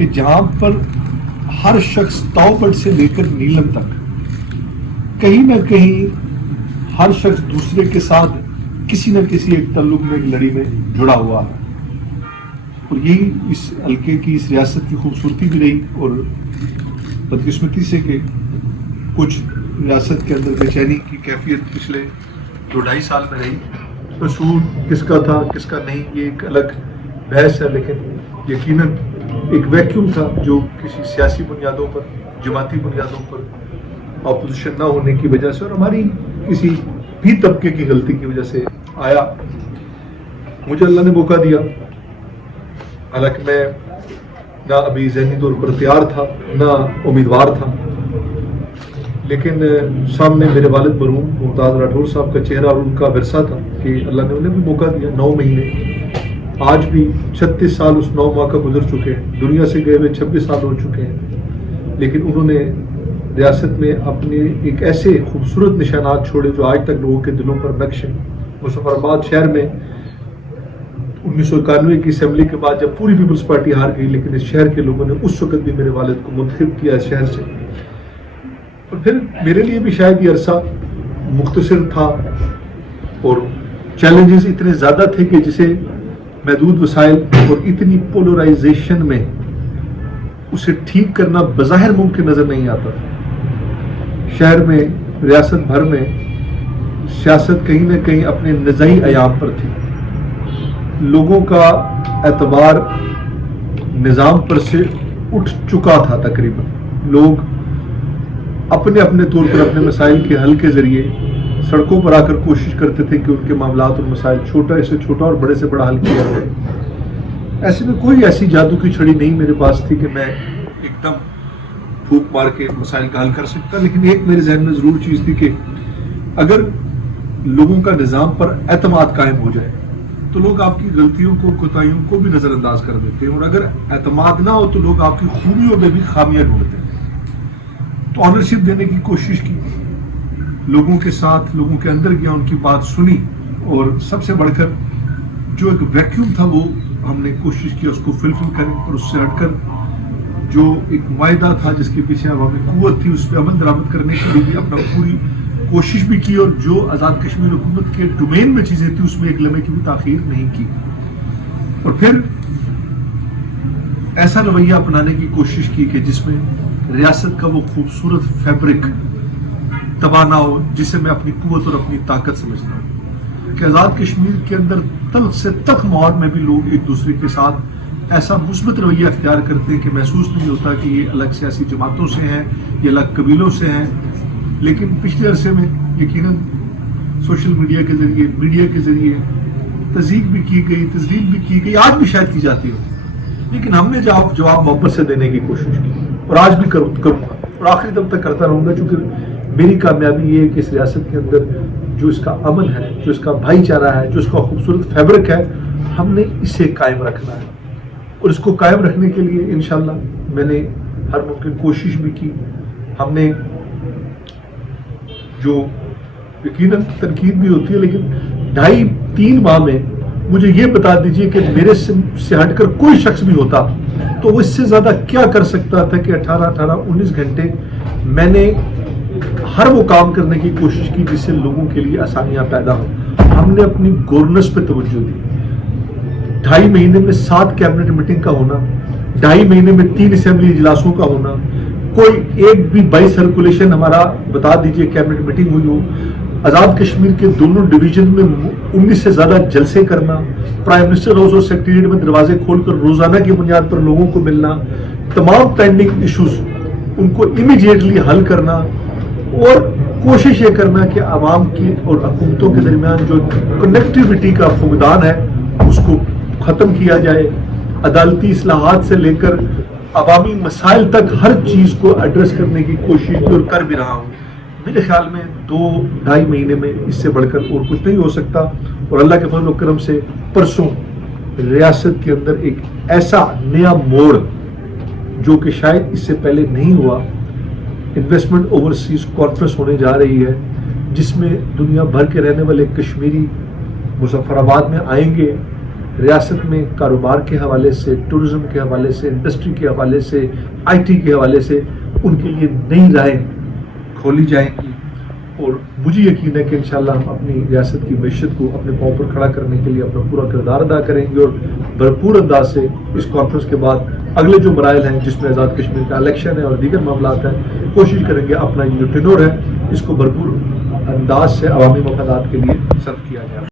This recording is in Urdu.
کہ جہاں پر ہر شخص تاؤبٹ سے لے کر نیلم تک کہیں نہ کہیں ہر شخص دوسرے کے ساتھ کسی نہ کسی ایک تعلق میں، ایک لڑی میں جڑا ہوا ہے. اور یہی اس حلقے کی، اس ریاست کی خوبصورتی بھی رہی، اور بدقسمتی سے کہ کچھ ریاست کے اندر بے چینی کی کیفیت پچھلے 2-2.5 سال میں رہی. قصور کس کا تھا کس کا نہیں یہ ایک الگ بحث ہے، لیکن یقیناً ایک ویکیوم تھا جو کسی سیاسی بنیادوں پر، جماعتی بنیادوں پر اپوزیشن نہ ہونے کی وجہ سے اور ہماری کسی بھی طبقے کی غلطی کی وجہ سے آیا. مجھے اللہ نے موقع دیا، حالانکہ میں نہ ابھی ذہنی طور پر تیار تھا نہ امیدوار تھا، لیکن سامنے میرے والد مرحوم ممتاز راٹھور صاحب کا چہرہ اور ان کا ورثہ تھا کہ اللہ نے انہیں بھی موقع دیا. 9 مہینے، آج بھی 36 سال اس 9 ماہ کا گزر چکے ہیں، دنیا سے گئے ہوئے 26 سال ہو چکے ہیں، لیکن انہوں نے ریاست میں اپنے ایک ایسے خوبصورت نشانات چھوڑے جو آج تک لوگوں کے دلوں پر نقش ہیں. مظفر آباد شہر میں 1991 کی اسمبلی کے بعد جب پوری پیپلز پارٹی ہار گئی، لیکن اس شہر کے لوگوں نے اس وقت بھی میرے والد کو منتخب کیا اس شہر سے. اور پھر میرے لیے بھی شاید یہ عرصہ مختصر تھا اور چیلنجز اتنے زیادہ تھے کہ جسے محدود وسائل اور اتنی پولرائزیشن میں اسے ٹھیک کرنا بظاہر ممکن نظر نہیں آتا تھا. شہر میں، ریاست بھر میں سیاست کہیں نہ کہیں اپنے نزاعی ایام پر تھی. لوگوں کا اعتبار نظام پر سے اٹھ چکا تھا. تقریباً لوگ اپنے اپنے طور پر اپنے مسائل کے حل کے ذریعے سڑکوں پر آ کر کوشش کرتے تھے کہ ان کے معاملات اور مسائل چھوٹا سے چھوٹا اور بڑے سے بڑا حل کیا جائے. ایسے میں کوئی ایسی جادو کی چھڑی نہیں میرے پاس تھی کہ میں ایک دم پھونک مار کے مسائل کا حل کر سکتا، لیکن ایک میرے ذہن میں ضرور چیز تھی کہ اگر لوگوں کا نظام پر اعتماد قائم ہو جائے تو لوگ آپ کی غلطیوں کو، کوتاہیوں کو بھی نظر انداز کر دیتے ہیں، اور اگر اعتماد نہ ہو تو لوگ آپ کی خوبیوں میں بھی خامیاں ڈھونڈتے ہیں. تو آنرشپ دینے کی کوشش کی، لوگوں کے ساتھ، لوگوں کے اندر گیا، ان کی بات سنی، اور سب سے بڑھ کر جو ایک ویکیوم تھا وہ ہم نے کوشش کی اس کو فلفل کریں، اور اس سے ہٹ کر جو ایک معاہدہ تھا جس کے پیچھے اب ہمیں قوت تھی اس پہ عمل درآمد کرنے کے لیے بھی اپنا پوری کوشش بھی کی، اور جو آزاد کشمیر حکومت کے ڈومین میں چیزیں تھیں اس میں ایک لمحے کی بھی تاخیر نہیں کی. اور پھر ایسا رویہ اپنانے کی کوشش کی کہ جس میں ریاست کا وہ خوبصورت فیبرک تباہ نہ ہو جسے میں اپنی قوت اور اپنی طاقت سمجھتا ہوں. کہ آزاد کشمیر کے اندر تلخ سے تلخ ماحول میں بھی لوگ ایک دوسرے کے ساتھ ایسا مثبت رویہ اختیار کرتے ہیں کہ محسوس نہیں ہوتا کہ یہ الگ سیاسی جماعتوں سے ہیں، یہ الگ قبیلوں سے ہیں. لیکن پچھلے عرصے میں یقیناً سوشل میڈیا کے ذریعے، میڈیا کے ذریعے تزیق بھی کی گئی، تذلیل بھی کی گئی، آج بھی شاید کی جاتی ہو، لیکن ہم نے جواب محبت سے دینے کی کوشش کی، اور آج بھی کروں گا اور آخری دم تک کرتا رہوں گا. چونکہ میری کامیابی یہ ہے کہ اس ریاست کے اندر جو اس کا امن ہے، جو اس کا بھائی چارہ ہے، جو اس کا خوبصورت فیبرک ہے، ہم نے اسے قائم رکھنا ہے. اور اس کو قائم رکھنے کے لیے انشاءاللہ میں نے ہر ممکن کوشش بھی کی. ہم نے جو یقیناً تنقید بھی ہوتی ہے، لیکن 2.5-3 ماہ میں مجھے یہ بتا دیجئے کہ میرے سے ہٹ کر کوئی شخص بھی ہوتا تو وہ اس سے زیادہ کیا کر سکتا تھا کہ 18-19 گھنٹے میں نے ہر وہ کام کرنے کی کوشش کی جس سے لوگوں کے لیے آسانیاں پیدا ہوں. ہم نے اپنی گورننس پہ توجہ دی. 2.5 مہینے میں 7 کیبنٹ میٹنگ کا ہونا، 2.5 مہینے میں 3 اسمبلی اجلاسوں کا ہونا، کوئی ایک بھی بائی سرکولیشن ہمارا بتا دیجئے کیبنٹ میٹنگ ہوئی ہو. آزاد کشمیر کے دونوں ڈویژن میں 19 سے زیادہ جلسے کرنا، پرائم منسٹر ہاؤس اور سیکریٹریٹ میں دروازے کھول کر روزانہ کی بنیاد پر لوگوں کو ملنا، تمام پینڈنگ ایشوز ان کو امیڈیٹلی حل کرنا، اور کوشش یہ کرنا کہ عوام کی اور حکومتوں کے درمیان جو کنیکٹیوٹی کا فقدان ہے اس کو ختم کیا جائے. عدالتی اصلاحات سے لے کر عوامی مسائل تک ہر چیز کو ایڈریس کرنے کی کوشش کی اور کر بھی رہا ہوں. میرے خیال میں 2-2.5 مہینے میں اس سے بڑھ کر اور کچھ نہیں ہو سکتا. اور اللہ کے فضل و کرم سے پرسوں ریاست کے اندر ایک ایسا نیا موڑ جو کہ شاید اس سے پہلے نہیں ہوا، انویسٹمنٹ اوورسیز کانفرنس ہونے جا رہی ہے جس میں دنیا بھر کے رہنے والے کشمیری مظفر آباد میں آئیں گے، ریاست میں کاروبار کے حوالے سے، ٹورزم کے حوالے سے، انڈسٹری کے حوالے سے، آئی ٹی کے حوالے سے ان کے لیے نئی راہیں کھولی جائیں گی، اور مجھے یقین ہے کہ انشاءاللہ ہم اپنی ریاست کی معیشت کو اپنے پاؤں پر کھڑا کرنے کے لیے اپنا پورا کردار ادا کریں گے، اور بھرپور انداز سے اس کانفرنس کے بعد اگلے جو مراحل ہیں جس میں آزاد کشمیر کا الیکشن ہے اور دیگر معاملات ہیں، کوشش کریں گے اپنا یہ جو ٹینور ہے اس کو بھرپور انداز سے عوامی مفادات کے لیے صرف کیا جائے۔